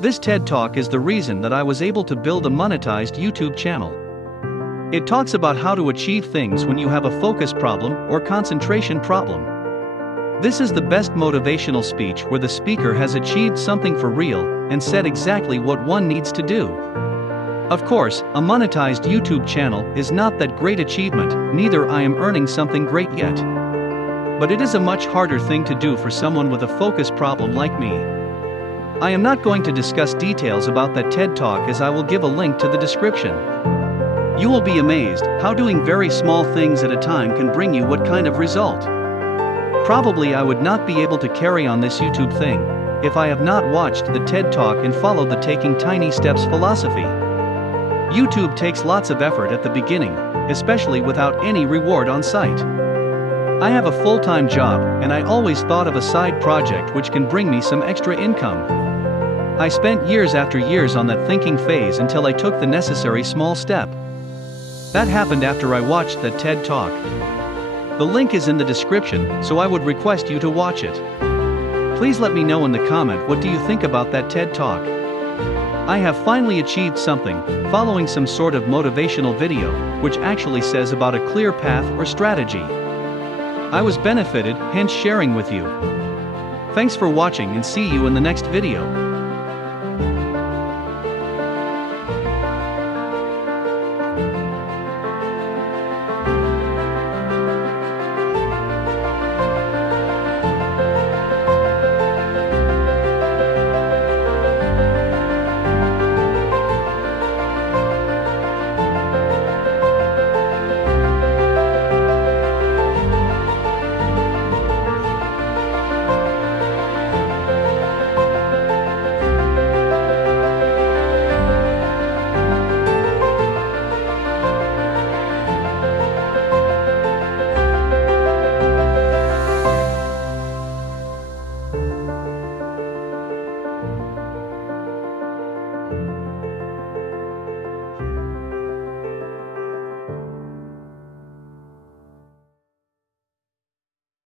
This TED Talk is the reason that I was able to build a monetized YouTube channel. It talks about how to achieve things when you have a focus problem or concentration problem. This is the best motivational speech where the speaker has achieved something for real and said exactly what one needs to do. Of course, a monetized YouTube channel is not that great achievement, neither I am earning something great yet. But it is a much harder thing to do for someone with a focus problem like me. I am not going to discuss details about that TED Talk as I will give a link to the description. You will be amazed how doing very small things at a time can bring you what kind of result. Probably I would not be able to carry on this YouTube thing if I have not watched the TED Talk and followed the taking tiny steps philosophy. YouTube takes lots of effort at the beginning, especially without any reward on site. I have a full-time job and I always thought of a side project which can bring me some extra income. I spent years after years on that thinking phase until I took the necessary small step. That happened after I watched that TED Talk. The link is in the description, so I would request you to watch it. Please let me know in the comment what do you think about that TED Talk. I have finally achieved something, following some sort of motivational video, which actually says about a clear path or strategy. I was benefited, hence sharing with you. Thanks for watching and see you in the next video.